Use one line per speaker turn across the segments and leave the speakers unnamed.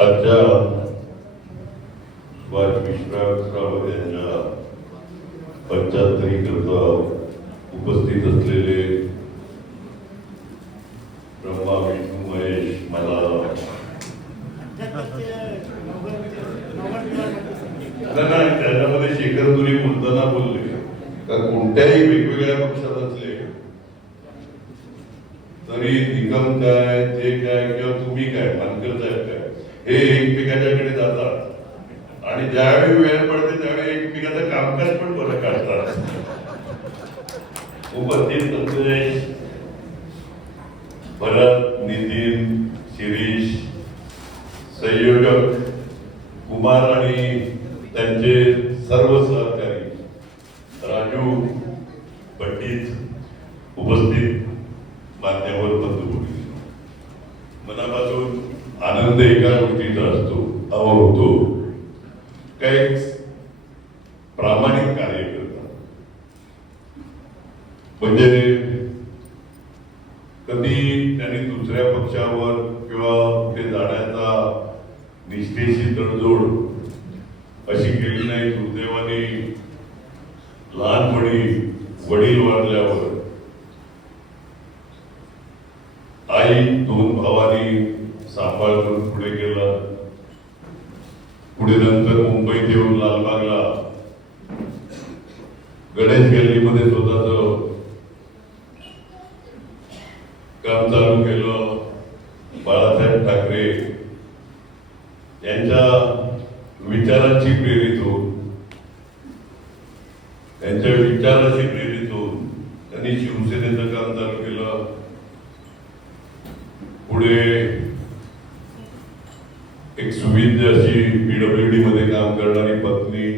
आजच्या सुभाष विश्वासराव यांच्या पंच्याहत्तरीकरता उपस्थित असलेले ब्रह्मा विष्णू महेश मला नाही, नाही, त्याच्यामध्ये शेखर तुरी बोलताना बोलले का कोणत्याही वेगवेगळ्या पक्षात असले तरी निकम काय किंवा तुम्ही काय मानकर साहेब काय हे एकमेकाच्याकडे जातात. आणि ज्यावेळी वेळ पडते त्यावेळी एकमेकाचं कामकाज पण बरं काढतात. उपस्थित असलेले भरत नितीन शिरीष संयोजक कुमार आणि त्यांचे सर्व सहकारी. एका असतो अहो होतो काही प्रामाणिक कार्य करतात. म्हणजे कधी त्यांनी दुसऱ्या पक्षावर किंवा ते जाण्याचा निष्ठेशी तडजोड अशी केली नाही दुर्दैवाने लहानपणी वडील वाढल्यावर नंतर मुंबईत येऊन लालबागला गणेश गल्लीमध्ये स्वतःच काम चालू केलं. बाळासाहेब ठाकरे यांच्या विचारांची प्रेरित होऊन त्यांच्या विचाराशी प्रेरित होऊन त्यांनी शिवसेनेचं काम चालू केलं. पुढे एक सुविध अशी पीडब्ल्यूडी मध्ये काम करणारी पत्नी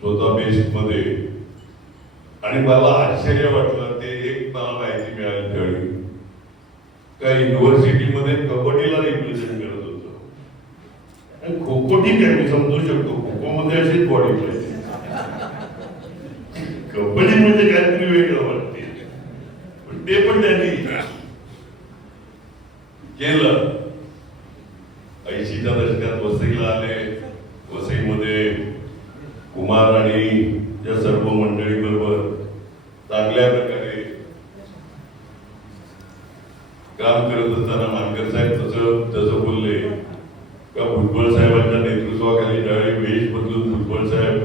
स्वतः बेस्टमध्ये. आणि मला आश्चर्य वाटलं ते एक मला माहिती मिळाली त्यावेळी. का युनिव्हर्सिटीमध्ये कबड्डीला रिप्रेझेंट करत होतो. आणि खो खो ठीक आहे मी समजू शकतो खो खो मध्ये अशीच बॉडी पाहिजे. कबड्डी म्हणजे काहीतरी वेगळं वाटते. पण ते पण त्यांनी केलं ऐंशीच्या दशकात वसईला आले वसईमध्ये कुमार आणि या सर्व मंडळी बरोबर चांगल्या प्रकारे काम करत असताना मानकर साहेब तसं तसं बोलले का भुजबळ साहेबांच्या नेतृत्वाखाली ज्यावेळी वेश बदलून भुजबळ साहेब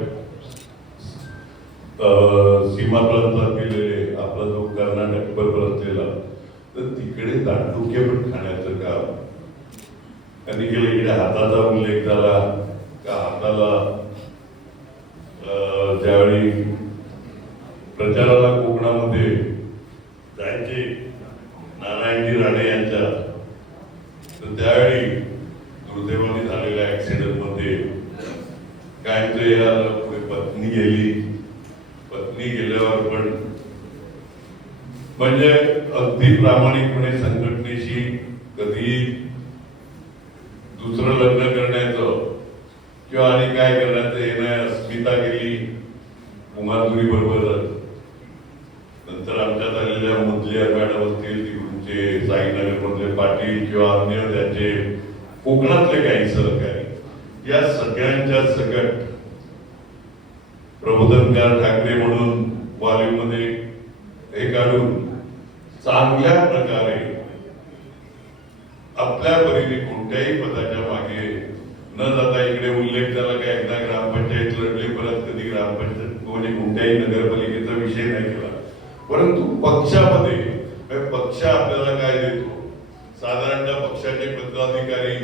अं, सीमा प्रांतात गेलेले आपला जो कर्नाटक बरोबर असलेला तर तिकडे पण खाण्याचं काम. त्यांनी केलं इकडे हाताचा उल्लेख झाला का हाताला ज्यावेळी प्रचाराला कोकणामध्ये जायचे नारायणजी राणे यांच्या तर त्यावेळी दुर्दैवाने झालेल्या ऍक्सिडेंटमध्ये कायचं पुढे पत्नी गेली. पत्नी गेल्यावर पण म्हणजे अगदी प्रामाणिकपणे संकट किंवा आणि काय करणार ते? नाही अस्मिता गेली. कुमारपुरी बरोबर. नंतर आमच्यात आलेल्या मधल्या मॅडम असतील तिकडचे साईनगर मधले पाटील किंवा अन्य त्यांचे कोकणातले काही सहकारी. या सगळ्यांच्या सकट प्रबोधनकार ठाकरे म्हणून मध्ये हे काढून चांगल्या प्रकारे आपल्या परीने कोणत्याही पदाच्या न जाता इकडे उल्लेख झाला का एकदा ग्रामपंचायत लढली परत कधी ग्रामपंचायत म्हणजे कोणत्याही नगरपालिकेचा विषय नाही केला. परंतु पक्षामध्ये पक्ष आपल्याला काय देतो? साधारणतः पक्षाचे पदाधिकारी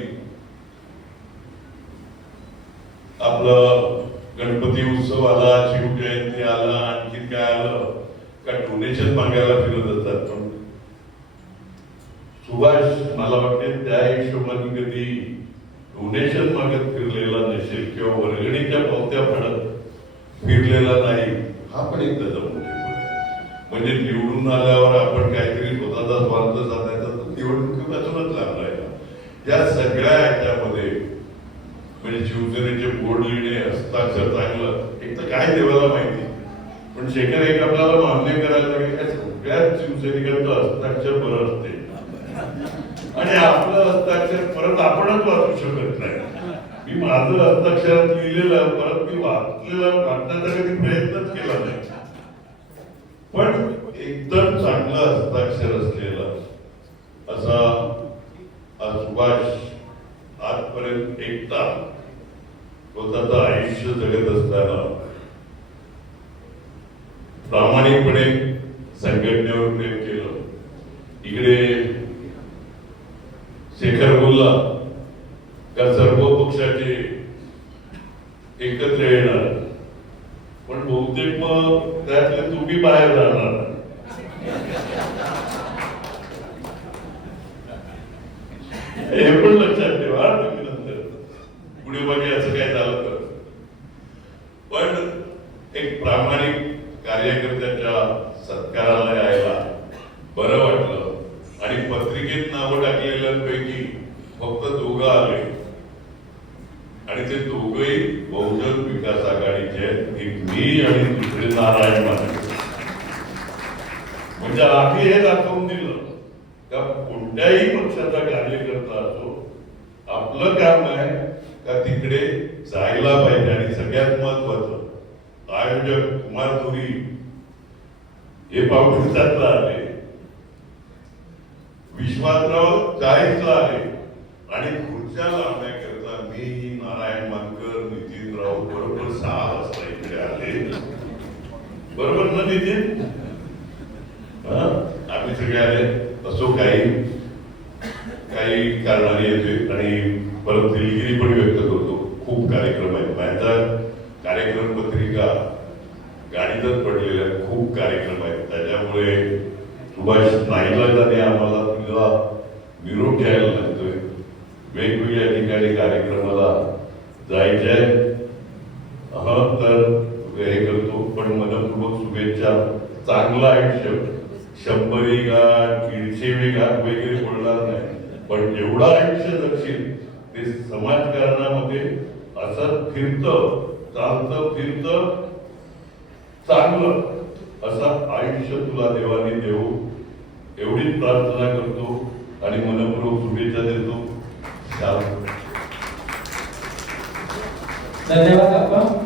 आपलं गणपती उत्सव आला शिवजयंती आला आणखी काय आलं? का डोनेशन मागायला फिरत असतात पण? सुभाष मला वाटते त्या हिशोबाने कधी डोनेशन मागत फिरलेला नसेल किंवा वर्गणीच्या पावत्या फडत फिरलेला नाही हा पण एक त्याचा म्हणजे निवडून आल्यावर आपण काहीतरी स्वतःचा स्वार्थ साधायचा तर निवडणुकीपासूनच लागलाय त्या सगळ्या याच्यामध्ये म्हणजे शिवसेनेचे बोर्ड लिहिणे हस्ताक्षर चांगलं एक तर काय देवाला माहिती? पण शेखर एक आपल्याला मान्य करायला लागेल सगळ्याच शिवसैनिकांचं हस्ताक्षर बरं असते आणि आणि आपलं हस्ताक्षर परत आपणच वाचू शकत नाही. मी माझं हस्ताक्षरात लिहिलेलं परत मी वाचलेलं वाचण्याचा कधी प्रयत्नच केला नाही. पण एकदम चांगलं हस्ताक्षर असलेलं असा सुभाष आजपर्यंत एकटा स्वतःचं आयुष्य जगत असताना प्रामाणिकपणे संघटनेवर प्रेम केलं. इकडे शेखर बोलला का सर्व पक्षाचे एकत्र येणार. पण बहुतेक मग त्यातले तुम्ही बाहेर राहणार हे पण लक्षात ठेवा तुम्ही नंतर. पुढे मागे असं काय झालं तर. पण एक प्रामाणिक कार्यकर्त्याच्या सत्काराला यायला बरं वाटलं आणि पत्रिकेत नावं टाकलेल्यांपैकी फक्त दोघं आले आणि ते दोघंही बहुजन विकास आघाडीचे आहेत एक मी आणि तिकडे नारायण माने. म्हणजे आम्ही हे दाखवून दिलं का कोणत्याही पक्षाचा कार्यकर्ता असो आपलं काम आहे का तिकडे जायला पाहिजे आणि सगळ्यात महत्वाचं आयोजक कुमार धुरी हे पावसातला आले विश्वासराव चाळीसला आले आणि खुर्च्या लावण्याकरता मी नारायण मानकर नितीन राऊत बरोबर सहा वाजता येईल बरोबर ना तिथे? आम्ही सगळे आले. असो काही काही कारणाने येते आणि परत दिलगिरी पण व्यक्त करतो. खूप कार्यक्रम आहेत. माझ्या कार्यक्रम पत्रिका गाडीतच पडलेल्या खूप कार्यक्रम आहेत. त्याच्यामुळे सुभाष नाईलाजाने आम्हाला तुला निरोप घ्यायला लागतोय. वेगवेगळ्या ठिकाणी कार्यक्रमाला जायचे तर हे करतो. पण मनपूर्वक शुभेच्छा. चांगलं आयुष्य. शंभरी गाठ दीडशे गाठ वगैरे बोलणार नाही. पण जेवढं आयुष्य जगशील ते समाजकारणामध्ये असं फिरतं चालतं फिरतं चांगलं असं आयुष्य तुला देवाने देऊ. एवढीच प्रार्थना करतो आणि मनपूर्वक शुभेच्छा देतो.
धन्यवाद आपण